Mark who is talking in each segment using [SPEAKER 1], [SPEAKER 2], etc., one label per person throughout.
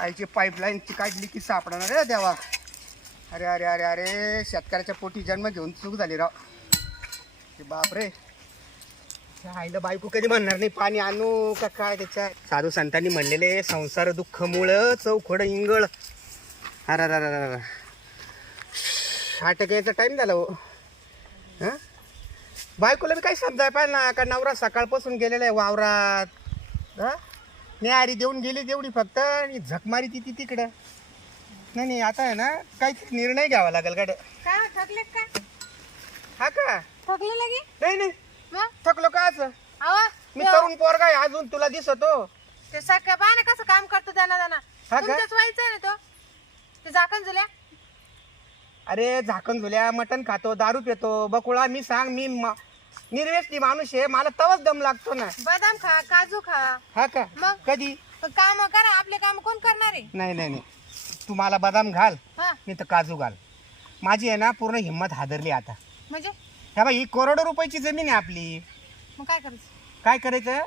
[SPEAKER 1] खायची पाईपलाईनची काढली की सापडणार रे देवा. अरे अरे अरे अरे शेतकऱ्याच्या पोटी जन्म घेऊन चूक झाली राव. ते बापरे. आईला बायको कधी म्हणणार नाही पाणी आणू का काय त्याच्या साधू संतांनी म्हणलेले संसार दुःख मुळ चौखड इंगळ. अरे अरे अरे अरे यायचा टाईम झाला हो. हां? बायकोला बी काही समजाय पाहिजे ना का नवरा सकाळपासून गेलेला आहे वावरात. हा? न्यारी देऊन गेली तेवढी फक्त आणि झक मारी ती ती तिकडं. नाही नाही आता आहे ना काही निर्णय घ्यावा लागेल गाड
[SPEAKER 2] काय थकले काय
[SPEAKER 1] हा का?
[SPEAKER 2] थकले लगे?
[SPEAKER 1] नाही नाही.
[SPEAKER 2] मग?
[SPEAKER 1] थकलो काच
[SPEAKER 2] अवा
[SPEAKER 1] मी तरुण पोरगा आहे अजून तुला दिसतो.
[SPEAKER 2] ते सगळं पहा ना कसं काम करतो दाना दाना
[SPEAKER 1] हा का?
[SPEAKER 2] तुमच्याच व्हायचं आहे ना तो? ते झाकण जुल्या
[SPEAKER 1] अरे झाकण झुल्या मटण खातो दारू पितो. बकुळा मी सांग मी म- निर्व्यसनी माणूस आहे मला तवच दम लागतो ना.
[SPEAKER 2] बदाम खा काजू खा.
[SPEAKER 1] हा का?
[SPEAKER 2] मग?
[SPEAKER 1] कधी?
[SPEAKER 2] काम करा आपले काम कोण करणार आहे?
[SPEAKER 1] नाही नाही नाही. तू मला बदाम घाल
[SPEAKER 2] हा.
[SPEAKER 1] नाही तर काजू घाल. माझी आहे ना पूर्ण हिंमत हादरली आता.
[SPEAKER 2] म्हणजे?
[SPEAKER 1] बाई ही करोडो रुपयाची जमीन आहे आपली.
[SPEAKER 2] मग काय करायचं?
[SPEAKER 1] काय करायचं?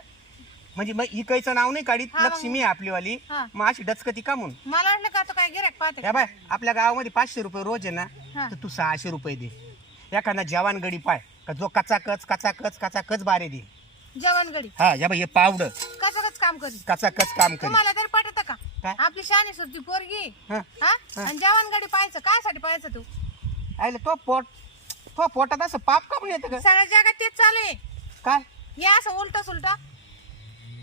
[SPEAKER 1] म्हणजे मग इकायचं नाव नाही काढीत
[SPEAKER 2] हा, मग.
[SPEAKER 1] लक्ष्मी आहे आपलीवाली.
[SPEAKER 2] हा.
[SPEAKER 1] मग अशी डचकती का म्हणून?
[SPEAKER 2] मला वाटलं का तो काय पाहते?
[SPEAKER 1] ह्या बाय आपल्या गावामध्ये पाचशे रुपये रोज आहे ना
[SPEAKER 2] हा.
[SPEAKER 1] तर तू सहाशे रुपये दे. एखादा जवान गडी पाय. का जो कचा कच कचा कच कचा कच बारे दे.
[SPEAKER 2] जेवण गडी
[SPEAKER 1] हा या बाई हे पावडं.
[SPEAKER 2] कसं काम करी
[SPEAKER 1] कचा कच काम करी
[SPEAKER 2] तुम्हाला तरी पटत का?
[SPEAKER 1] काय?
[SPEAKER 2] आपली शानी सुद्धी पोरगी.
[SPEAKER 1] हा
[SPEAKER 2] हा? आणि जेवण गडी पाहायचं काय साठी पाहायचं तू?
[SPEAKER 1] आयलं तो पोट तो पोटात असं पाप का येतं का
[SPEAKER 2] सगळ्या जगात तेच चालू आहे.
[SPEAKER 1] काय?
[SPEAKER 2] हे असं उलट सुलट.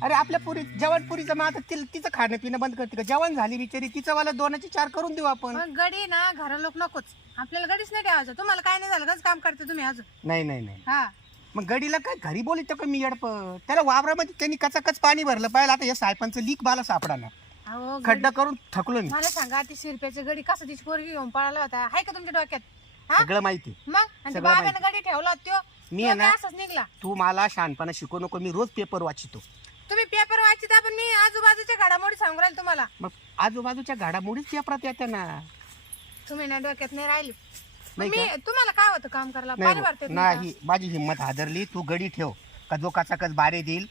[SPEAKER 1] अरे आपल्या पुरी जवान पुरीचं मग आता तिला तिचं खाणं पिणं बंद करते का? जवान झाली बिचारी तिचं वाला दोनाची चार करून देऊ आपण.
[SPEAKER 2] मग गडी ना घरा लोक नकोच. आपल्याला गडीच नाही ठेवायचं. तुम्हाला काय नाही झालं काम करते तुम्ही अजून?
[SPEAKER 1] नाही नाही नाही.
[SPEAKER 2] हा.
[SPEAKER 1] मग गडीला काय घरी बोलित का मी येडप त्याला वावरामध्ये त्यांनी कचाकच पाणी भरलं पाहिजे आता या सायपांचं लीक बाला सापडा ना
[SPEAKER 2] अहो गडी-
[SPEAKER 1] खड्डा करून थकलो मी.
[SPEAKER 2] मला सांगा ती शिरप्याची गडी कसं तिची पोरगी घेऊन पळाला होता? हाय का तुमच्या डोक्यात? हा?
[SPEAKER 1] सगळं माहिती.
[SPEAKER 2] मग? आणि
[SPEAKER 1] सगळं
[SPEAKER 2] बाबाने गडी ठेवला होता त्यो?
[SPEAKER 1] मी आहे ना-
[SPEAKER 2] काय असंच निघला?
[SPEAKER 1] तू मला शहाणपणा शिकवू नको मी रोज पेपर वाचितो.
[SPEAKER 2] तुम्ही पेपर वाचिता पण मी आजूबाजूच्या घडामोडी सांगू राहील तुम्हाला.
[SPEAKER 1] मग आजूबाजूच्या घडामोडीच पेपरात येते ना.
[SPEAKER 2] तुम्ही ना डोक्यात नाही राहिली.
[SPEAKER 1] नाही
[SPEAKER 2] मी तुम्हाला काय होतं काम करायला? पाणी भरते
[SPEAKER 1] भाऊ, नाही माझी हिंमत हादरली. तू गडी ठेव. का जो कचाकच बारे देईल.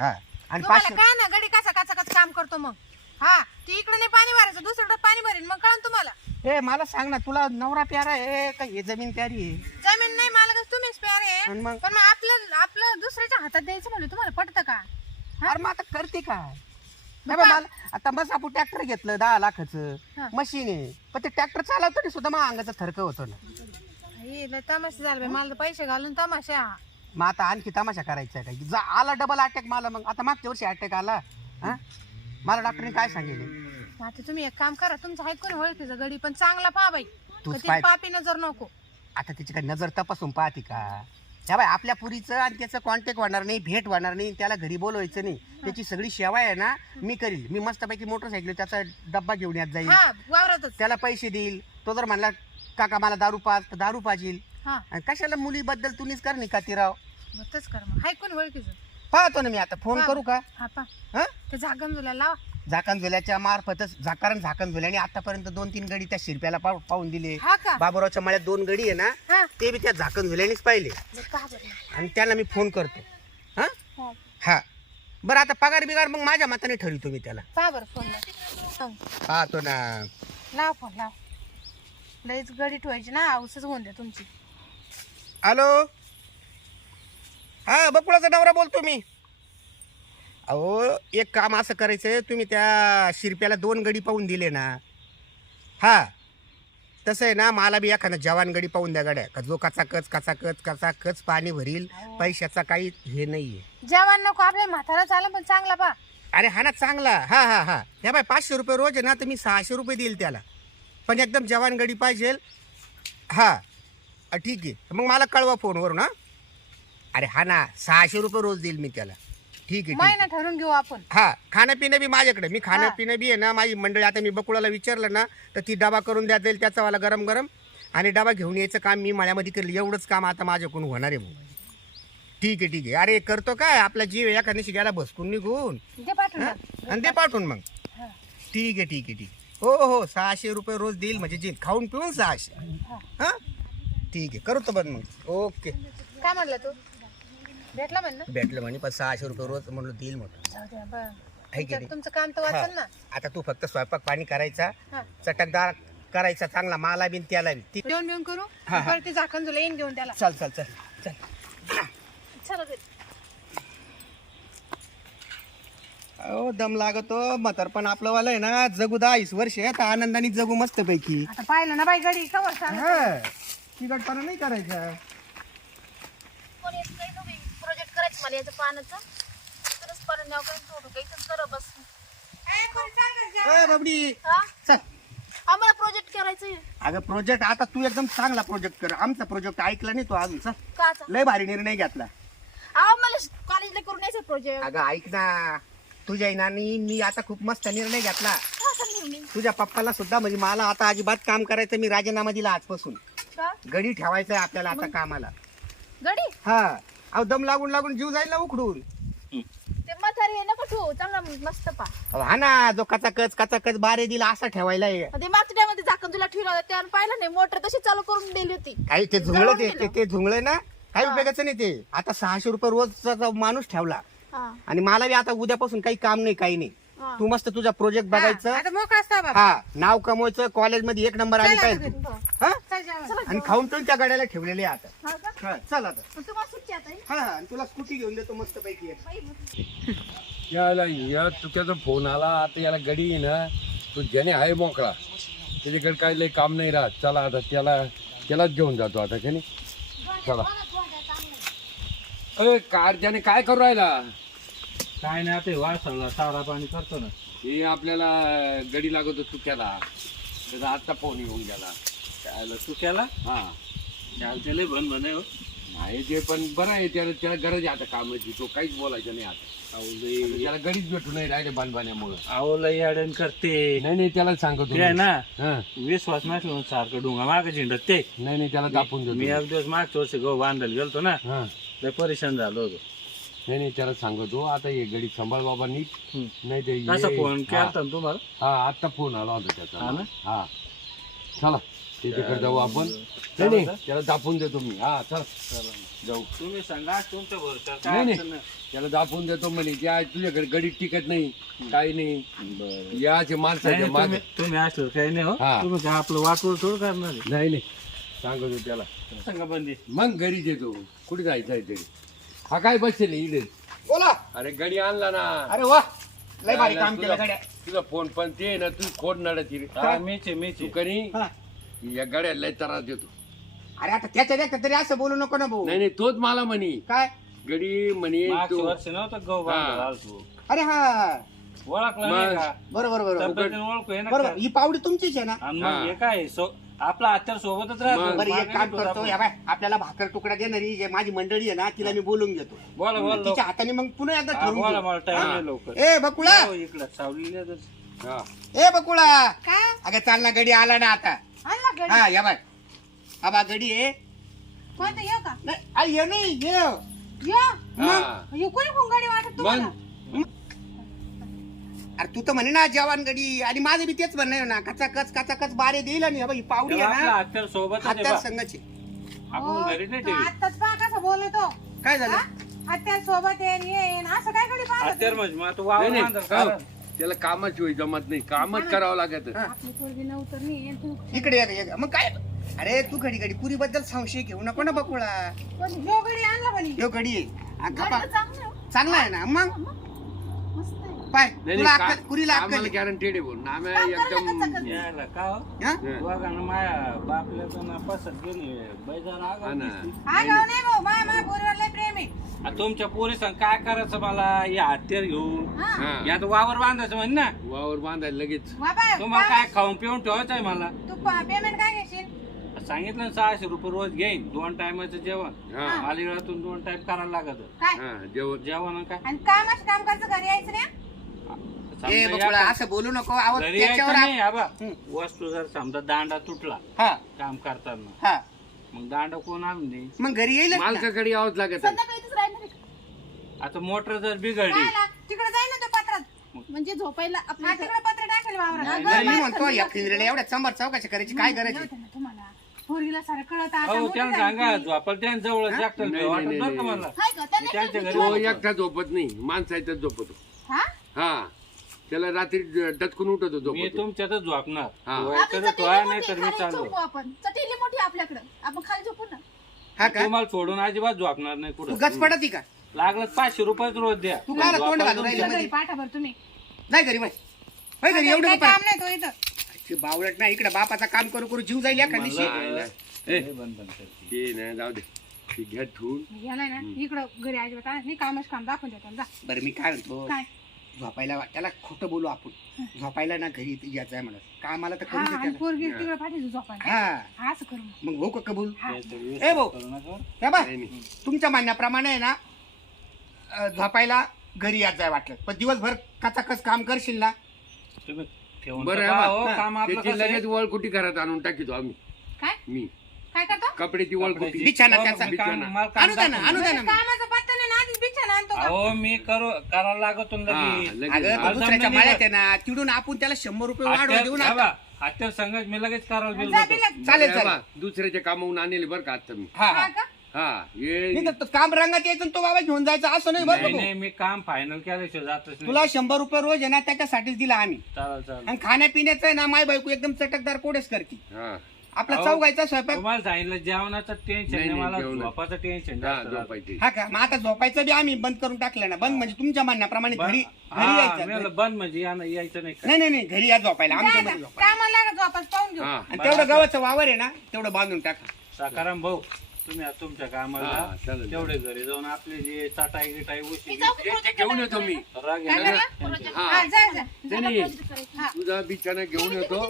[SPEAKER 1] हा. आणि
[SPEAKER 2] तुम्हाला
[SPEAKER 1] पाचशे
[SPEAKER 2] काय ना गडी कसा कसा कसा काम करतो मग? हा ती इकडे नाही पाणी भरायचं दुसरीकडे पाणी भरेन. मग कळन तुम्हाला.
[SPEAKER 1] ए मला सांग ना तुला नवरा प्यारा आहे? का हे जमीन प्यारी आहे?
[SPEAKER 2] जमीन नाही मला कसं तुम्हीच प्यारे
[SPEAKER 1] आणि मग?
[SPEAKER 2] पण मग आपलं आपलं दुसऱ्याच्या हातात द्यायचं म्हणलं तुम्हाला पटतं का?
[SPEAKER 1] अरे मग आता करते काय? नाही बा, मला आता बस आपण ट्रॅक्टर घेतलं दहा लाखाचं.
[SPEAKER 2] हा.
[SPEAKER 1] मशीन आहे. पण ते ट्रॅक्टर चालवतो सुद्धा मग अंगाचा थरक होतो ना.
[SPEAKER 2] लय तमाशा झाला बाई. मला तर पैसे घालून तमाशा.
[SPEAKER 1] मग आता आणखी तमाशा करायचा आहे का? जा आला डबल अटॅक मला मग. आता मागच्या वर्षी अटॅक आला. हा? मला डॉक्टरने काय सांगितले?
[SPEAKER 2] आता तुम्ही एक काम करा तुमचं हाय कोणी ओळखीचं गडी पण चांगला पहा बाई.
[SPEAKER 1] तूच पाय.
[SPEAKER 2] पापी नजर नको.
[SPEAKER 1] आता त्याची काय नजर तपासून पाहते का? त्या बाय आपल्या पुरीचं आणि त्याचं कॉन्टॅक्ट होणार नाही भेट होणार नाही त्याला घरी बोलवायचं नाही. त्याची सगळी सेवा आहे ना मी करील. मी मस्तपैकी मोटरसायकल त्याचा डब्बा घेऊन येत जाईल.
[SPEAKER 2] हा वावरातच.
[SPEAKER 1] त्याला पैसे देईल. तो जर म्हणला काका मला दारू पाज तर दारू पाजील.
[SPEAKER 2] हा.
[SPEAKER 1] आणि कशाला मुलीबद्दल तुम्हीच कर नाही का तिराव?
[SPEAKER 2] मग तेच करा मग. हाय कोणी ओळखीचं?
[SPEAKER 1] पाहतो ना मी आता. फोन. करू का?
[SPEAKER 2] हा पा
[SPEAKER 1] हा?
[SPEAKER 2] ते झाकण जुला लावा.
[SPEAKER 1] झाकण झुल्याच्या मार्फतच झाकारण झाकण झुल्याने आतापर्यंत दोन तीन गडी त्या शिरप्याला पाव- पाहून दिले.
[SPEAKER 2] हा का?
[SPEAKER 1] बाबुरावच्या मळ्यात दोन गडी आहे ना
[SPEAKER 2] हा.
[SPEAKER 1] ते बी त्या झाकण झुल्यानेच पाहिले.
[SPEAKER 2] पहा बरं.
[SPEAKER 1] आणि त्याला मी फोन करतो. हा?
[SPEAKER 2] हा.
[SPEAKER 1] हा. बरं आता पगार बिगार मग माझ्या मताने ठरवतो मी त्याला.
[SPEAKER 2] बरं फोन
[SPEAKER 1] पाहतो ना.
[SPEAKER 2] लाव फोन लाव. लईच गडी ठेवायची ना औसच होऊन द्या तुमची.
[SPEAKER 1] हॅलो? हा बकुळाचा नवरा बोलतो मी. अहो एक काम असं करायचं आहे तुम्ही त्या शिरप्याला दोन गडी पाहून दिले ना. हा तसं आहे ना मला बी एखादा जवान गडी पाहून द्या गड्या. का जो कचाकच कचाकच कचाकच पाणी भरील पैशाचा काही हे नाही आहे
[SPEAKER 2] जेवण नको आपल्या म्हातारा चाला पण चांगला पा
[SPEAKER 1] अरे हा ना चांगला. हा हा हा. ह्या बाय पाचशे रुपये रोज आहे ना तर मी सहाशे रुपये देईल त्याला. पण एकदम जवान गडी पाहिजे. हा. अ, ठीक आहे. मग मला कळवा फोनवरून हा. अरे हा ना सहाशे रुपये रोज देईल मी त्याला. ठीक आहे ठीक आहे.
[SPEAKER 2] महिना ठरवून घेऊ आपण.
[SPEAKER 1] हा खाणं पिणं बी माझ्याकडे. मी खाणं पिणं बी आहे ना माझी मंडळी आता मी बकुळाला विचारलं ना तर ती डबा करून द्या जाईल त्याचा वाला गरम गरम आणि डबा घेऊन यायचं काम मी मळ्यामध्ये केलं एवढंच काम आता माझ्याकडून होणार आहे भाऊ ठीक आहे ठीक आहे. अरे करतो काय? आपला जीव एका दिवशी गेला भसकून निघून.
[SPEAKER 2] दे पाठवून
[SPEAKER 1] हा?
[SPEAKER 2] द्या.
[SPEAKER 1] आणि ते पाठवून मग.
[SPEAKER 2] हा.
[SPEAKER 1] ठीक आहे ठीक आहे ठीक आहे. हो हो सहाशे रुपये रोज देईल म्हणजे जे खाऊन पिऊन सहाशे.
[SPEAKER 2] हा.
[SPEAKER 1] हा? ठीक आहे करतो बंद मग. ओके.
[SPEAKER 2] काय म्हणलं तू? भेटला म्हणलं
[SPEAKER 1] भेटलं म्हणे पण सहाशे रुपये रोज म्हणलं देईल म्हटलं
[SPEAKER 2] जाऊ द्या बरं
[SPEAKER 1] आहे की
[SPEAKER 2] तुमचं
[SPEAKER 1] नाही?
[SPEAKER 2] तुमचं काम तर वाचल ना.
[SPEAKER 1] आता तू फक्त स्वयंपाक पाणी करायचा
[SPEAKER 2] हा.
[SPEAKER 1] चटकदार करायचा चांगला माला बिन त्याला बी. ती
[SPEAKER 2] जेवण बिवून करू
[SPEAKER 1] हा, हा.
[SPEAKER 2] परत ते झाकण तुला येईन घेऊन त्याला
[SPEAKER 1] चल चल चल चल
[SPEAKER 2] चला घरी.
[SPEAKER 1] अहो दम लागतो म्हातार पण आपलं वाला आहे ना जगू दहावीस वर्ष आहे, आता आनंदाने जगू मस्त पैकी
[SPEAKER 2] आता पाहिलं ना बाई घडी कवर सांग
[SPEAKER 1] चिकटपणा नाही करायचा
[SPEAKER 3] कोणी येत काही नव्हे प्रोजेक्ट करायचं मला याचं पाण्याचं तरच पाणी नाव काही सोडू काहीच करा बस. हा?
[SPEAKER 1] चल.
[SPEAKER 3] आम्हाला प्रोजेक्ट करायचंय.
[SPEAKER 1] अगं प्रोजेक्ट आता तू एकदम चांगला प्रोजेक्ट कर. आमचा प्रोजेक्ट ऐकला नाही तू अजून. चल.
[SPEAKER 3] काचा
[SPEAKER 1] लय भारी निर्णय घेतला.
[SPEAKER 3] अहो मला कॉलेजला करून यायचं प्रोजेक्ट
[SPEAKER 1] अगं ऐक ना. तुझ्या इनानी मी आता खूप मस्त निर्णय घेतला. तुझ्या पप्पाला सुद्धा म्हणजे मला आता अजिबात काम करायचं मी राजीनामा दिला आजपासून.
[SPEAKER 3] का?
[SPEAKER 1] गडी ठेवायचंय आपल्याला आता कामाला.
[SPEAKER 3] गडी?
[SPEAKER 1] हा. अहो दम लागून लागून जीव जाईल ना उखडून.
[SPEAKER 3] ते म्हातारी आहे नको ठेवू चांगला मस्त पा.
[SPEAKER 1] अहो, हा ना जो कचा कच कचा कच बारे दिला असा ठेवायला आहे.
[SPEAKER 3] ते मागच्या टायमध्ये झाकण तुला ठेवलं होतं त्यावर पाहिलं नाही मोटर तशी चालू करून दिली होती.
[SPEAKER 1] काही ते झुंगळ ते. ते- ते झुंगळ ना काही उपयोगाचं नाही ते. आता सहाशे रुपये रोजचा माणूस ठेवला.
[SPEAKER 3] हा.
[SPEAKER 1] आणि मला बी आता उद्यापासून काही काम नाही काही नाही. तू मस्त तुझा प्रोजेक्ट बघायचं.
[SPEAKER 2] आता मोकळा असता बाबा.
[SPEAKER 1] हा नाव कमवायचं कॉलेजमध्ये एक नंबर आली पाहिजे. हा?
[SPEAKER 2] चल.
[SPEAKER 1] आणि खाऊन पिऊन त्या गाड्याला ठेवलेले आता.
[SPEAKER 3] हा का?
[SPEAKER 1] चल आता.
[SPEAKER 3] तुम्हाला
[SPEAKER 1] हा आणि तुला स्कूटी घेऊन देतो मस्त पैकी एक.
[SPEAKER 4] याला या तुझ्याचा फोन आला आता याला गडी आहे ना तो ज्याने आहे मोकळा. त्याच्याकडे काही लय काम नाही राहत. चला आता त्याला त्यालाच घेऊन जातो आता त्याने चला. अरे कार त्याने काय करू राहिला?
[SPEAKER 5] काय नाही आता वासाला चारा पाणी करतो ना.
[SPEAKER 4] हे आपल्याला गडी लागतो चुक्याला त्याचा आत्ता फोन येऊन गेला.
[SPEAKER 5] त्याला केला
[SPEAKER 4] हा.
[SPEAKER 5] चालते लय भन म्हणे हो.
[SPEAKER 4] आहे ते पण बरं आहे त्याला त्याला गरज आहे आता कामाची. तो काहीच बोलायचा नाही आता.
[SPEAKER 5] अहो
[SPEAKER 4] त्याला गडीच भेटू नाही राहिले बांधबाण्यामुळं
[SPEAKER 5] अहो लय अडण करते.
[SPEAKER 4] नाही नाही त्याला सांगतो
[SPEAKER 5] ते आहे ना
[SPEAKER 4] हा.
[SPEAKER 5] विश्वास नसलो सारखं डोंगा मागे झिंडत ते.
[SPEAKER 4] नाही नाही त्याला दापून
[SPEAKER 5] मी
[SPEAKER 4] देतो
[SPEAKER 5] एक दिवस मागच्या वर्षी गहू बांधायला गेलतो ना
[SPEAKER 4] हा.
[SPEAKER 5] लय परेशान झालो होतो.
[SPEAKER 4] नाही नाही त्याला सांगतो. आता हे गडी सांभाळ बाबा नीट. नाही ते
[SPEAKER 5] कसा
[SPEAKER 4] ये-
[SPEAKER 5] फोन?
[SPEAKER 4] हा,
[SPEAKER 5] केला तुम्हाला?
[SPEAKER 4] हा आता फोन आला होता त्याचा.
[SPEAKER 5] हा ना?
[SPEAKER 4] हा. चला. तिच्याकडे जाऊ आपण. नाही नाही त्याला दापून देतो मी. हा चल. जाऊ.
[SPEAKER 5] तुम्ही सांगा तुमच्या भरोसा
[SPEAKER 4] नाही नाही. त्याला दापून देतो म्हणे. त्या तुझ्याकडे गडी टिकत नाही. काही नाही. याचे माणसाचे माग.
[SPEAKER 5] तुम्ही असलो काही नाही हो.
[SPEAKER 4] हा.
[SPEAKER 5] तुम्ही काय आपलं वाटवर थोडं करणार.
[SPEAKER 4] नाही नाही. सांगतो त्याला.
[SPEAKER 5] सांगा बंदी.
[SPEAKER 4] मग घरी येतो. कुठे जायचं आहे तरी हा काय बसेल इकडे
[SPEAKER 1] बोला.
[SPEAKER 4] अरे गडी आणला ना.
[SPEAKER 1] अरे वा. लय भारी काम केलं
[SPEAKER 4] तुझा
[SPEAKER 1] गाड्या.
[SPEAKER 4] तुझा फोन पण ते ना तू खोड नडत
[SPEAKER 5] मीच मीच
[SPEAKER 4] तू. करी.
[SPEAKER 1] हा.
[SPEAKER 4] या गाड्या लय त्रास देतो.
[SPEAKER 1] अरे आता त्याच्या देखत तरी असं बोलू नको ना भाऊ.
[SPEAKER 4] नाही नाही तोच मला म्हणे.
[SPEAKER 1] काय?
[SPEAKER 4] गडी म्हणे
[SPEAKER 5] मागच्या
[SPEAKER 4] तो
[SPEAKER 5] वर्षी नव्हतं गहू बांधायला आलतो
[SPEAKER 1] अरे हा.
[SPEAKER 5] ओळखला नाही
[SPEAKER 4] मग.
[SPEAKER 5] का?
[SPEAKER 1] बरोबर बरोबर
[SPEAKER 5] तब्येतीने ओळखू आहे ना
[SPEAKER 1] बरोबर. ही पावडी तुमचीच आहे ना?
[SPEAKER 5] आणि
[SPEAKER 4] हा.
[SPEAKER 5] मग हे. काय सो- आपला हत्यार सोबतच राहतो.
[SPEAKER 4] मग.
[SPEAKER 1] बरं एक
[SPEAKER 5] मागे
[SPEAKER 1] काम करतो.
[SPEAKER 5] आपण.
[SPEAKER 1] या बाय आपल्याला भाकर तुकडा देणारी जे माझी मंडळी आहे ना तिला मी बोलून घेतो.
[SPEAKER 5] बोला बोला लवकर.
[SPEAKER 1] तिच्या हाताने मग पुन्हा एकदा
[SPEAKER 5] हा,
[SPEAKER 1] ठरवून
[SPEAKER 5] बोला
[SPEAKER 1] घेऊ.
[SPEAKER 5] मला टाइम
[SPEAKER 1] हा.
[SPEAKER 5] नाही लवकर.
[SPEAKER 1] ए बकुळा!
[SPEAKER 5] हो, इकडं सावलीला तर-
[SPEAKER 4] हा.
[SPEAKER 1] ए बकुळा!
[SPEAKER 2] काय
[SPEAKER 1] अगं चाल ना गडी आला ना आता.
[SPEAKER 2] गडी.
[SPEAKER 1] हा या बाय. हा बा गडी आहे.
[SPEAKER 2] कोणतं येऊ का?
[SPEAKER 1] नाही आ, ये नाही ये.
[SPEAKER 2] यो?
[SPEAKER 4] हा.
[SPEAKER 2] यो कोणी कोण गाडी वाटत तुम्हाला?
[SPEAKER 4] मग
[SPEAKER 1] अरे तू तर म्हणे ना जवान गडी. आणि माझं बी तेच म्हणणं आहे ना कचा कच कचा कच बारे देईल आणि हा बाई पावडी
[SPEAKER 5] तेव्हा
[SPEAKER 1] आहे
[SPEAKER 5] आपला
[SPEAKER 1] ना.
[SPEAKER 5] हत्यार सोबतच आहे
[SPEAKER 1] हातात
[SPEAKER 5] बा.
[SPEAKER 1] संघाची.
[SPEAKER 5] आपण घरी नाही ठेवी
[SPEAKER 2] आताच पहा कसं बोलतो?
[SPEAKER 1] काय झालं?
[SPEAKER 2] हत्यार सोबत येईन येईन असं काय गडी पाहत
[SPEAKER 5] हत्यार म्हणजे मग आता
[SPEAKER 4] नाही
[SPEAKER 5] वावर
[SPEAKER 4] नाही
[SPEAKER 5] बांधाल
[SPEAKER 4] हो.
[SPEAKER 5] का?
[SPEAKER 4] त्याला कामाची होई जमत नाही. कामच करावं लागत.
[SPEAKER 2] आपली पोरगी नव्हतं नाही येईन तू
[SPEAKER 1] इकडे ये, ये. मग काय? अरे तू घडी घडी पुरी बद्दल संशय घेऊ नको ना बकुळा.
[SPEAKER 2] यो आणला म्हणे.
[SPEAKER 1] यो घडी आहे. आ,
[SPEAKER 3] चांगलं आहे.
[SPEAKER 1] चांगला आहे ना? मग? पाय.
[SPEAKER 4] नाही
[SPEAKER 1] तुला अक्कल आहे.
[SPEAKER 4] गॅरंटेड एकदम.
[SPEAKER 5] यायला का हो?
[SPEAKER 1] हा?
[SPEAKER 5] दोघांना माया बापल्या तर ना पसत गेली बैजार
[SPEAKER 4] हा
[SPEAKER 5] आगाऊ
[SPEAKER 4] ना.
[SPEAKER 5] दिसली.
[SPEAKER 2] हा गाव नाही. भाऊ मा मा पोरीवर लय प्रेम आहे.
[SPEAKER 5] आ, तुमच्या पोलिसांना काय करायचं मला? हे हत्यार घेऊन.
[SPEAKER 3] हा.
[SPEAKER 4] हा.
[SPEAKER 5] यात वावर बांधायचं म्हणे ना.
[SPEAKER 4] वावर बांधायला लगेच.
[SPEAKER 2] बाबा
[SPEAKER 5] तुम्हाला काय खाऊन पिऊन ठेवायचं आहे मला?
[SPEAKER 2] तू पेमेंट काय घेशील?
[SPEAKER 5] सांगितलं ना सहाशे रुपये रोज घेईन. दोन टायमाचं जेवण.
[SPEAKER 4] हा.
[SPEAKER 5] अलिगडातून दोन टाइम करायला लागत.
[SPEAKER 2] काय?
[SPEAKER 4] हा जेवण.
[SPEAKER 5] जेवण आणि काय?
[SPEAKER 2] आणि काम करायचं घरी यायचं
[SPEAKER 1] ए
[SPEAKER 5] या
[SPEAKER 1] बकुळा असं बोलू नको
[SPEAKER 5] यायचं
[SPEAKER 1] त्याच्यावर
[SPEAKER 5] नाही आबा. वस्तू जर समजा दांडा तुटला
[SPEAKER 1] हा.
[SPEAKER 5] काम करताना
[SPEAKER 1] हा.
[SPEAKER 5] मग दांडा कोण आणून देईल?
[SPEAKER 1] मग घरी येईल
[SPEAKER 4] मालकाकडे यावंच लागत आहे.
[SPEAKER 3] संध्याकाळी इथंच राहणार आहे का?
[SPEAKER 5] आता मोटर जर बिघडली?
[SPEAKER 2] तिकडे जाईल ना तो पत्रात.
[SPEAKER 3] म्हणजे झोपायला आपल्या
[SPEAKER 2] तिकडे पत्र टाकेल वावरात.
[SPEAKER 1] घरी मी म्हणतो या फिंद्रेला एवढ्या चंबर चौकाशी करायची काय गरज आहे?
[SPEAKER 2] येऊ दे ना तुम्हाला. पोरीला सारं कळत आता
[SPEAKER 5] हो
[SPEAKER 2] मोठी
[SPEAKER 5] त्यांना
[SPEAKER 2] झाली
[SPEAKER 5] सांगा
[SPEAKER 2] ती.
[SPEAKER 5] झोपायला त्यांना जवळ जागतं
[SPEAKER 4] नाही,
[SPEAKER 5] वाटत
[SPEAKER 4] नाही,
[SPEAKER 5] बरं का
[SPEAKER 4] नाही.
[SPEAKER 5] मला?
[SPEAKER 3] हाय का त्याने
[SPEAKER 5] त्यांच्या घरी
[SPEAKER 4] तो एकटा झोपत नाही माणसायचाच झोपतो.
[SPEAKER 2] हा?
[SPEAKER 4] हा. त्याला रात्री डचकून उठत होतो
[SPEAKER 5] मी तुमच्यातच झोपणार.
[SPEAKER 4] हा.
[SPEAKER 3] आपली चटेली मोठी
[SPEAKER 5] नाही तर मी
[SPEAKER 3] खाली
[SPEAKER 5] चाललो.
[SPEAKER 3] झोपू आपण. चटेली मोठी आहे आपल्याकडं. आपण खाली झोपू ना.
[SPEAKER 1] हा का?
[SPEAKER 5] तुम्हाला सोडून अजिबात झोपणार नाही
[SPEAKER 1] तू
[SPEAKER 5] कुठं.
[SPEAKER 1] गच पडती का?
[SPEAKER 5] लागलं पाचशे रुपये रोज द्या.
[SPEAKER 1] तू काय तोंड घालून
[SPEAKER 2] तुमच्या
[SPEAKER 1] राहिली
[SPEAKER 2] घरी. पाठा बरं तुम्ही.
[SPEAKER 1] नाही घरी माहिती होय घरी एवढं
[SPEAKER 2] काम नाही तो इथं.
[SPEAKER 1] ते बावळट नाही इकडे बापाचा काम करू करू जीव जाईल एखाद दिवशी.
[SPEAKER 4] ए,
[SPEAKER 5] बंद बंद करते.
[SPEAKER 4] ते नाही जाऊ दे. ते घ्या ठेवून.
[SPEAKER 2] गेलाय ना इकडं घरी अजिबात आणत नाही. कामच काम दाखवून देतो जा.
[SPEAKER 1] बरं मी काय म्हणतो?
[SPEAKER 2] काय?
[SPEAKER 1] झोपायला त्याला खोटं बोलू आपण. झोपायला ना घरी यायचं आहे म्हणत. कामाला तर
[SPEAKER 2] हा
[SPEAKER 1] करू
[SPEAKER 2] आणि
[SPEAKER 1] त्याला
[SPEAKER 2] पोरगी तिकडे पाठीचं झोपायला.
[SPEAKER 1] हा.
[SPEAKER 2] हा, असं करू मग.
[SPEAKER 1] हो का कबूल? ए भाऊ. हे. तुमच्या म्हणण्याप्रमाणे आहे ना अं, झोपायला घरी यात जाय वाटलं. पण दिवसभर कचाकच काम करशील ना?
[SPEAKER 4] बरं आहे बा.
[SPEAKER 5] हो. काम आपलं
[SPEAKER 4] त्याची
[SPEAKER 5] कसं आहे?
[SPEAKER 4] लगेच वळकुटी घरात आणून टाकीतो आम्ही.
[SPEAKER 2] काय?
[SPEAKER 4] मी.
[SPEAKER 2] काय करतो?
[SPEAKER 4] कपड्याची वळकुटी
[SPEAKER 1] बिछाना
[SPEAKER 5] हो,
[SPEAKER 1] त्याचा.
[SPEAKER 5] मी काम-
[SPEAKER 4] बिछाना.
[SPEAKER 5] मला काम
[SPEAKER 1] आणू द्या ना
[SPEAKER 5] दाखवून
[SPEAKER 1] आणू द्या ना. मग.
[SPEAKER 2] कामाचा पत्ता नाही ना आधीच बिछाना आणतो का?
[SPEAKER 5] अहो मी करू करायला लागतो लगेच.
[SPEAKER 1] अगं दुसऱ्याच्या माळ्यात आहे ना तिडून आपण त्याला शंभर रुपये वाढवा देऊ ना
[SPEAKER 5] हात्यावर संगत मी लगेच करायला बिल
[SPEAKER 2] जा
[SPEAKER 5] देतो.
[SPEAKER 2] बिलक.
[SPEAKER 1] चालेल चालेल.
[SPEAKER 4] दुसऱ्याच्या कामावून आणले बरं का आता मी.
[SPEAKER 1] हा
[SPEAKER 2] हा.
[SPEAKER 1] हा
[SPEAKER 2] का?
[SPEAKER 4] हा
[SPEAKER 1] नाही काम रंगात यायचं आणि तो बाबा घेऊन जायचा असं नाही बरं
[SPEAKER 5] नाही
[SPEAKER 1] का
[SPEAKER 5] नाही मी काम फायनल केल्याशिवाय जातच नाही.
[SPEAKER 1] तुला शंभर रुपये रोज आहे ना त्याच्यासाठीच दिला आम्ही.
[SPEAKER 5] चालेल चालेल.
[SPEAKER 1] आणि खाण्यापिण्याचं आहे ना माय बायको एकदम चटकदार कोडेच करते.
[SPEAKER 4] हा.
[SPEAKER 1] आपला
[SPEAKER 5] अहो.
[SPEAKER 1] चौघायचा स्वयंपाक
[SPEAKER 5] तुम्हाला सांगितलं जेवणाचं टेन्शन
[SPEAKER 4] नाही,
[SPEAKER 5] नाही
[SPEAKER 4] नाही,
[SPEAKER 5] मला. झोपाचं टेन्शन
[SPEAKER 4] हा,
[SPEAKER 5] जास्त राहतं.
[SPEAKER 4] झोपायची
[SPEAKER 1] हा का मग आता झोपायचं बी आम्ही बंद करून टाकलं ना बंद म्हणजे तुमच्या म्हणण्याप्रमाणे घरी
[SPEAKER 5] बंद-
[SPEAKER 1] घरी
[SPEAKER 5] हा,
[SPEAKER 1] यायचं
[SPEAKER 5] मी म्हणलं बंद म्हणजे या- यायचं नाही का
[SPEAKER 1] नाही नाही नाही घरी या झोपायला आमच्या
[SPEAKER 2] जा,
[SPEAKER 1] मध्ये
[SPEAKER 2] जा.
[SPEAKER 1] झोपायला
[SPEAKER 2] कामाला लागा झोपास पाहून घेऊ
[SPEAKER 4] हा
[SPEAKER 1] आणि तेवढं गव्हाचं वावर आहे ना तेवढं बांधून टाका
[SPEAKER 5] साकाराम भाऊ तुम्ही आता तुमच्या कामाला
[SPEAKER 4] हा. चालेल.
[SPEAKER 5] तेवढे घरी जाऊन आपले जे चटाई गिटाई
[SPEAKER 3] मी
[SPEAKER 5] उशी
[SPEAKER 3] जाऊ का
[SPEAKER 4] ते- ते
[SPEAKER 3] project
[SPEAKER 4] घेऊन येतो मी
[SPEAKER 5] राग
[SPEAKER 2] काय
[SPEAKER 5] येणार
[SPEAKER 2] करणार?
[SPEAKER 5] यांचे.
[SPEAKER 4] हा
[SPEAKER 2] हा जा जा
[SPEAKER 4] नाही, नाही.
[SPEAKER 3] project करायचं.
[SPEAKER 2] हा
[SPEAKER 4] तुझा बिछाना घेऊन येतो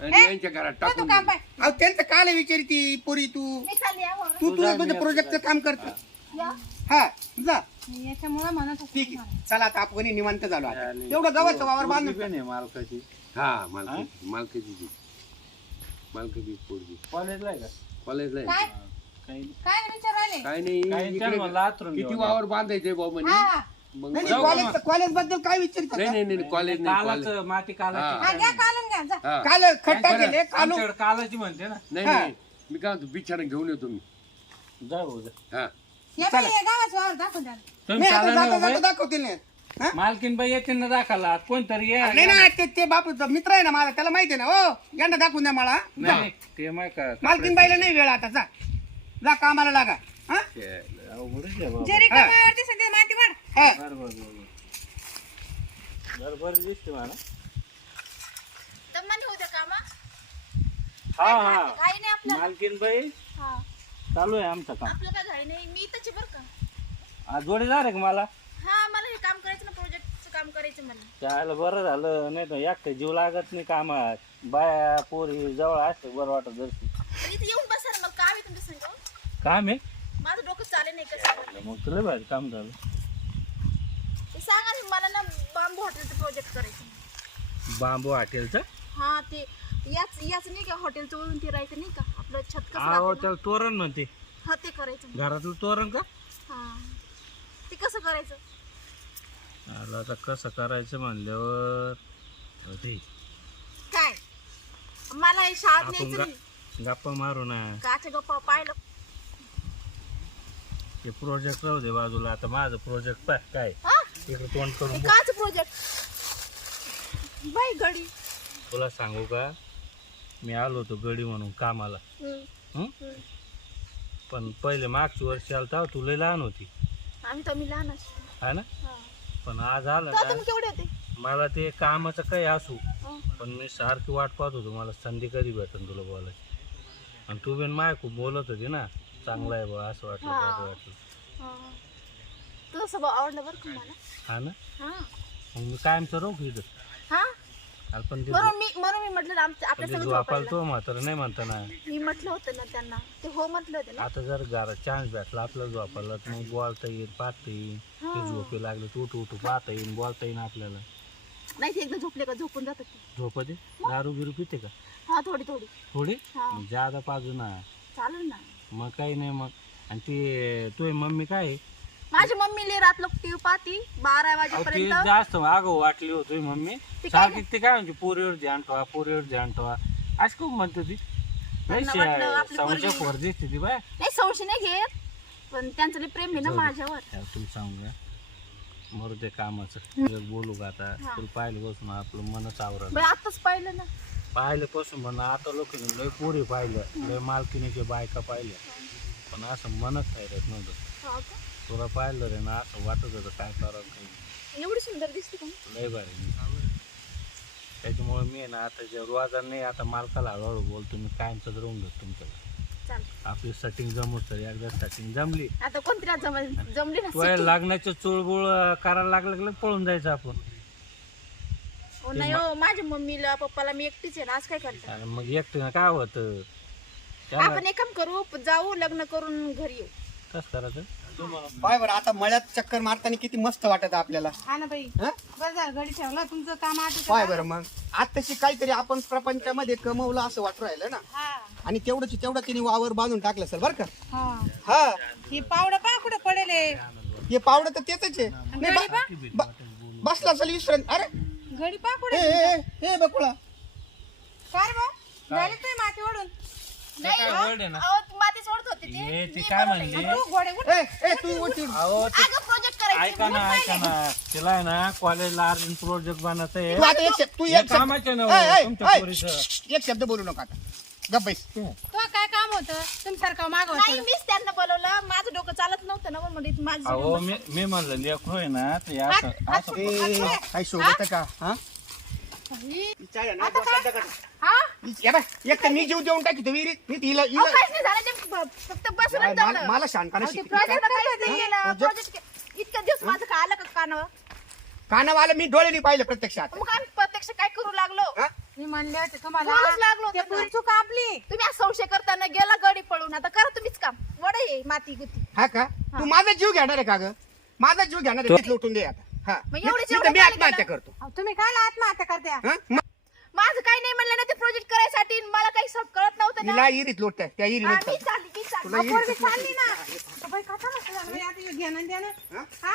[SPEAKER 4] आणि यांच्या घरात
[SPEAKER 2] तो तू
[SPEAKER 4] टाकून
[SPEAKER 2] काम
[SPEAKER 4] देतो.
[SPEAKER 2] पाय.
[SPEAKER 1] अहो त्यांचं काल विचारती पोरी तू.
[SPEAKER 3] मी चालली आहे वर.
[SPEAKER 1] तू
[SPEAKER 5] तुझा
[SPEAKER 1] तुझं
[SPEAKER 5] मी
[SPEAKER 1] प्रोजेक्टचं काम करतो
[SPEAKER 3] या.
[SPEAKER 1] हा जा.
[SPEAKER 2] याच्यामुळे म्हणत होते
[SPEAKER 1] ठीक आहे. चला आता आपण निवांत झालो आता. तेवढं गव्हाचं वावर
[SPEAKER 5] पोरगी
[SPEAKER 1] बांधून
[SPEAKER 5] पण आहे मालकाची.
[SPEAKER 4] हा मालकाची मालकाची ती. मालकाची पोरगी.
[SPEAKER 5] कॉलेजला आहे का?
[SPEAKER 4] कॉलेजला आहे.
[SPEAKER 2] काय?
[SPEAKER 5] काही
[SPEAKER 2] काय नाही विचार राहिले?
[SPEAKER 4] काय नाही
[SPEAKER 5] काही
[SPEAKER 4] इकडे
[SPEAKER 5] विचार म्हणलं आतरून
[SPEAKER 4] किती
[SPEAKER 5] घेऊन
[SPEAKER 4] वावर बांधायचे भाऊ म्हणे?
[SPEAKER 2] हा.
[SPEAKER 4] मग
[SPEAKER 1] नाही
[SPEAKER 5] जाऊ
[SPEAKER 1] कॉलेज
[SPEAKER 5] का
[SPEAKER 1] कॉलेजबद्दल काय विचारित
[SPEAKER 4] नाही नाही नाही कॉलेज नाही कॉलेज
[SPEAKER 5] कालाच माती
[SPEAKER 2] हा.
[SPEAKER 5] कालाची.
[SPEAKER 2] घ्या कालून घ्या जा.
[SPEAKER 4] हा.
[SPEAKER 1] काल खड्डा
[SPEAKER 4] बरं.
[SPEAKER 1] केले कालू
[SPEAKER 5] आमच्याकडे कालाची म्हणते ना.
[SPEAKER 4] नाही
[SPEAKER 1] हा.
[SPEAKER 4] नाही मी काय म्हणतो बिछाना घेऊन येतो मी.
[SPEAKER 5] जा भाऊ जा.
[SPEAKER 4] हा.
[SPEAKER 2] या बाई, या गावाचं वावर दाखवून द्या.
[SPEAKER 5] तुम्ही
[SPEAKER 1] नाही आता
[SPEAKER 5] चाला
[SPEAKER 1] जाता
[SPEAKER 5] ना
[SPEAKER 1] जाता
[SPEAKER 5] बाई.
[SPEAKER 1] दाखवतील ना. हा?
[SPEAKER 5] मालकीन बाई येते ना दाखवला कोणतरी ये
[SPEAKER 1] नाही ना ते ते बापू मित्र आहे ना माझा त्याला माहिती आहे ना हो. यांना दाखवून द्या मला.
[SPEAKER 5] नाही नाही, ते माय का
[SPEAKER 1] मालकीन बाईला नाही वेळ आता जा. जा कामाला लागा. हा?
[SPEAKER 5] अवघडच आहे बाबा.
[SPEAKER 2] माती वाढ.
[SPEAKER 1] हा.
[SPEAKER 5] बरं बरं बरं. बरं बरं दिसते मला.
[SPEAKER 3] दमाने होऊ द्या कामा.
[SPEAKER 5] हा हा.
[SPEAKER 3] घाई नाही आपल्याला.
[SPEAKER 5] मालकीन बाई
[SPEAKER 3] हा.
[SPEAKER 5] चालू आहे आमचं काम.
[SPEAKER 3] आपलं काय घाई नाही. मी इथंच आहे बरं का.
[SPEAKER 5] आज जोडीदार आहे का मला?
[SPEAKER 3] हा मला हे काम करायचं ना प्रोजेक्टचं काम करायचं मला
[SPEAKER 5] त्याला बरं झालं नाही तर एकटं जीव लागत नाही कामात. बाया पोरी जवळ असते बरं वाटत
[SPEAKER 3] पण इथे येऊन बसा ना मला काम आहे तुमच्या संग.
[SPEAKER 5] काम आहे?
[SPEAKER 3] माझं डोकं चालेल नाही कसं
[SPEAKER 5] मग तुला बाहेर काम झालं.
[SPEAKER 3] ते सांगा ना मला ना बांबू हॉटेलचं प्रोजेक्ट करायचं
[SPEAKER 5] बांबू हॉटेलचं?
[SPEAKER 3] हा ते याच याच नाही का हॉटेलचं वरून ते राहायचं नाही का? आपलं छत कसं
[SPEAKER 5] अहो
[SPEAKER 3] राहतं ना?
[SPEAKER 5] त्याला तोरण म्हणते.
[SPEAKER 3] हा ते करायचं.
[SPEAKER 5] घरातलं तोरण का?
[SPEAKER 3] हा. ते कसं करायचं?
[SPEAKER 5] आला आता कसं करायचं म्हणल्यावर? होते
[SPEAKER 3] काय? मला हे शाळेत
[SPEAKER 5] आपण
[SPEAKER 3] न्यायचं नाही.
[SPEAKER 5] गा- गप्पा मारू ना.
[SPEAKER 3] काच्या गप्पा पाहिलं.
[SPEAKER 5] ते प्रोजेक्ट राहू दे बाजूला. आता माझं प्रोजेक्ट पाय काय.
[SPEAKER 3] हा?
[SPEAKER 5] इकडे तोंड करून बघ.
[SPEAKER 3] काच प्रोजेक्ट बाई गडी.
[SPEAKER 5] तुला सांगू का? मी आलो होतो गडी म्हणून कामाला.
[SPEAKER 3] हम्म.
[SPEAKER 5] हं?
[SPEAKER 3] हम्म.
[SPEAKER 5] पण पहिले मागच्या वर्षी आलता तू लय लहान होती.
[SPEAKER 3] आम्ही तर मी लहान असतो.
[SPEAKER 5] हा ना?
[SPEAKER 3] हा.
[SPEAKER 5] पण आज आलं
[SPEAKER 3] तेव्हा
[SPEAKER 5] ना
[SPEAKER 3] तुम्ही केवढे होते?
[SPEAKER 5] मला ते कामाचं काही असू.
[SPEAKER 3] हं.
[SPEAKER 5] पण मी सारखी वाट पाहत होतो मला संधी कधी भेटन तुला बोलायची? आणि तू बिन माय खूप बोलत होती ना. चांगला आहे बा असं वाटलं
[SPEAKER 3] हा.
[SPEAKER 5] बरं वाटलं.
[SPEAKER 3] हा. तुझं स्वभाव आवडलं बरं का मला?
[SPEAKER 5] हा ना?
[SPEAKER 3] हा.
[SPEAKER 5] मग मी कायमचं की इथं.
[SPEAKER 3] हा?
[SPEAKER 5] अरे पण ते
[SPEAKER 3] म्हणून मी म्हणून मी म्हटलं ना आमच्या आपल्या
[SPEAKER 5] पण ते
[SPEAKER 3] सगळं
[SPEAKER 5] झोपायला.
[SPEAKER 3] झोपायला
[SPEAKER 5] तो म्हातारा नाही म्हणता ना.
[SPEAKER 3] मी म्हटलं होतं ना त्यांना. ते हो म्हटलं होतं ना.
[SPEAKER 5] आता जर घरात चान्स भेटला आपल्याला झोपायला तर मग बोलता येईल पाहता येईल. ते झोपे लागले तर उठू उठू पाहता येईल बोलता येईल आपल्याला.
[SPEAKER 3] नाही ते एकदा झोपले का? झोपून जातात ते.
[SPEAKER 5] झोपते दारू बिरू पिते का?
[SPEAKER 3] हा थोडी थोडी.
[SPEAKER 5] थोडी?
[SPEAKER 3] हा.
[SPEAKER 5] मग जादा पाजू ना.
[SPEAKER 3] चालेल ना.
[SPEAKER 5] मग काही नाही मग. आणि ते तुझी मम्मी काय? आहे?
[SPEAKER 3] माझी मम्मी ले रातलं टीव्ही पाहती बारा
[SPEAKER 5] अहो, ती
[SPEAKER 3] वाजेपर्यंत.
[SPEAKER 5] जास्त आगो वाटली होती मम्मी.
[SPEAKER 3] ती काय
[SPEAKER 5] सारखी ती काय म्हणते पोरीवर ध्यान ठेवा पोरीवर ध्यान ठेवा. अशी खूप म्हणते ती.
[SPEAKER 3] त्यांना वाटलं आपली
[SPEAKER 5] समस्या
[SPEAKER 3] पोरगी-
[SPEAKER 5] पोर दिसते ती बाय.
[SPEAKER 3] नाही संशय नाही घेत पण त्यांचं लई प्रेम आहे ना माझ्यावर.
[SPEAKER 5] तुला सांगू का? मरू ते कामाचं. जर बोलू का आता? तुला पाहिलं बसून आपलं मनच आवरलं.
[SPEAKER 3] बरं आताच पाहिलं ना.
[SPEAKER 5] पाहिलं पासून म्हणून आता लोक लय पोरी पाहिलं लय मालकीनीच्या बायका पाहिल्या. पण असं मनच राहत नव्हतं
[SPEAKER 3] हा का?
[SPEAKER 5] तुला पाहिलं रे ना असं वाटत होतं काय करावं काही.
[SPEAKER 3] एवढी सुंदर दिसते का
[SPEAKER 5] लय भारी त्याच्यामुळे मी आहे ना आता जे रोजा नाही आता मालकाला हळूहळू बोलतो मी कायमच राहून घेतो तुमच्याकडे.
[SPEAKER 3] चालतं
[SPEAKER 5] आपली सेटिंग जमू तर एकदा सेटिंग जमली.
[SPEAKER 3] आता कोणती रात जम जमली ना
[SPEAKER 5] तुला लागण्याचं चुळबुळ करायला लागलं की पळून जायचं आपण.
[SPEAKER 3] हो नाही हो माझ्या मम्मीला पप्पाला मी एकटीच आहे ना आज काय करता?
[SPEAKER 5] आणि मग एकटीनं काय होतं? त्याला
[SPEAKER 3] आपण एक काम करू जाऊ लग्न करून घरी येऊ.
[SPEAKER 5] कसं करायचं?
[SPEAKER 1] पाय बरं आता मळ्यात चक्कर मारताना किती मस्त वाटत आपल्याला.
[SPEAKER 2] हा ना बाई.
[SPEAKER 1] हा?
[SPEAKER 2] बरं झालं घडी ठेवलं तुमचं काम आटोक्यात
[SPEAKER 1] पाय. बरं मग. आताशी काहीतरी आपण प्रपंचामध्ये कमवलं असं वाटू राहिलं ना.
[SPEAKER 2] हा.
[SPEAKER 1] आणि तेवढंच तेवढं तिने वावर बांधून टाकलं सर बरं का?
[SPEAKER 2] हा.
[SPEAKER 1] हा.
[SPEAKER 2] ही पावडं पा कुठं पडेल.
[SPEAKER 1] हे पावडं तर तेच आहे. नाही, बा- बा- बसला असेल विसरून. अरे
[SPEAKER 2] घडी पा कुठे
[SPEAKER 1] ए बकुळा.
[SPEAKER 2] काय झाली तुम्ही माती ओढून?
[SPEAKER 3] नाही
[SPEAKER 5] काय word आहे ना?
[SPEAKER 3] अहो, ती माती सोडत होती ती.
[SPEAKER 5] हे ती
[SPEAKER 3] मी
[SPEAKER 5] काय
[SPEAKER 3] बनवलं.
[SPEAKER 5] म्हणली?
[SPEAKER 2] तू घोडे उठ
[SPEAKER 1] ए ए तू वरती उठ.
[SPEAKER 5] अहो ते
[SPEAKER 3] अगं प्रोजेक्ट करायचं
[SPEAKER 5] ऐका ना ऐका ना. तिला आहे ना कॉलेजला अर्जंट प्रोजेक्ट बनायचं आहे
[SPEAKER 1] आता एक शब्द तू
[SPEAKER 5] हे
[SPEAKER 1] एक शब्द
[SPEAKER 5] कामाचं ना
[SPEAKER 1] ए, ए,
[SPEAKER 5] हो, तुमच्या
[SPEAKER 1] ए,
[SPEAKER 5] पोरीचं.
[SPEAKER 1] एक शब्द बोलू नका आता.
[SPEAKER 2] तो काय काम होतं? तुमच्यासारखं मागव
[SPEAKER 3] नाही मीच त्यांना बोलवलं. माझं डोकं चालत नव्हतं ना म्हणून इथं माझं
[SPEAKER 5] मी मी म्हणलं लेकरू आहे ना ते असं असं
[SPEAKER 1] ए, काही शोभत का? हा? आहे ना.
[SPEAKER 2] हा?
[SPEAKER 1] हे एक तर मी जीव देऊन टाकी तो विहिरीत. मी तिला
[SPEAKER 3] अहो,
[SPEAKER 1] हिला-
[SPEAKER 3] काहीच नाही झालं ते फ- फक्त बसून
[SPEAKER 1] मला मला शानपणा शिकली का?
[SPEAKER 3] प्रोजेक्ट काहीच नाही केलं
[SPEAKER 1] Project?
[SPEAKER 3] प्रोजेक्ट इतक्या दिवस माझं काय आलं का कानावर?
[SPEAKER 1] कानावाला मी डोळ्यानी पाहिलं प्रत्यक्षात.
[SPEAKER 3] मग आम्ही प्रत्यक्ष काय करू लागलो?
[SPEAKER 1] हा?
[SPEAKER 2] मी म्हणले होते तुम्हाला
[SPEAKER 3] बोलूच लागलो
[SPEAKER 2] ते
[SPEAKER 3] होतं ना.
[SPEAKER 2] आपली
[SPEAKER 3] तुम्ही आज संशय करताना गेला गडी पळून. आता करा तुम्हीच काम. वड ये माती गुती.
[SPEAKER 1] हा का? तू माझा जीव घेणार आहे का ग? माझा जीव घेणार आहे. तीच लुटून दे आता. हा.
[SPEAKER 3] मग
[SPEAKER 1] मी- तर
[SPEAKER 3] झालं
[SPEAKER 1] आत्महत्या
[SPEAKER 3] का?
[SPEAKER 1] करतो.
[SPEAKER 2] अहो, तुम्ही काय आत्महत्या करत्या?
[SPEAKER 1] हा? मग
[SPEAKER 3] माझं काही नाही म्हणलं ना ते प्रोजेक्ट करायसाठी. मला काही सब कळत नव्हतं ना.
[SPEAKER 1] हिला इरीत लोटताय. त्या
[SPEAKER 3] हा,
[SPEAKER 1] इरीत
[SPEAKER 3] मी चालली मी चालली.
[SPEAKER 1] तुला
[SPEAKER 2] अहो, पोरगी
[SPEAKER 1] इरीत
[SPEAKER 2] चालली ना. बाई आता घेणं देणं. हा?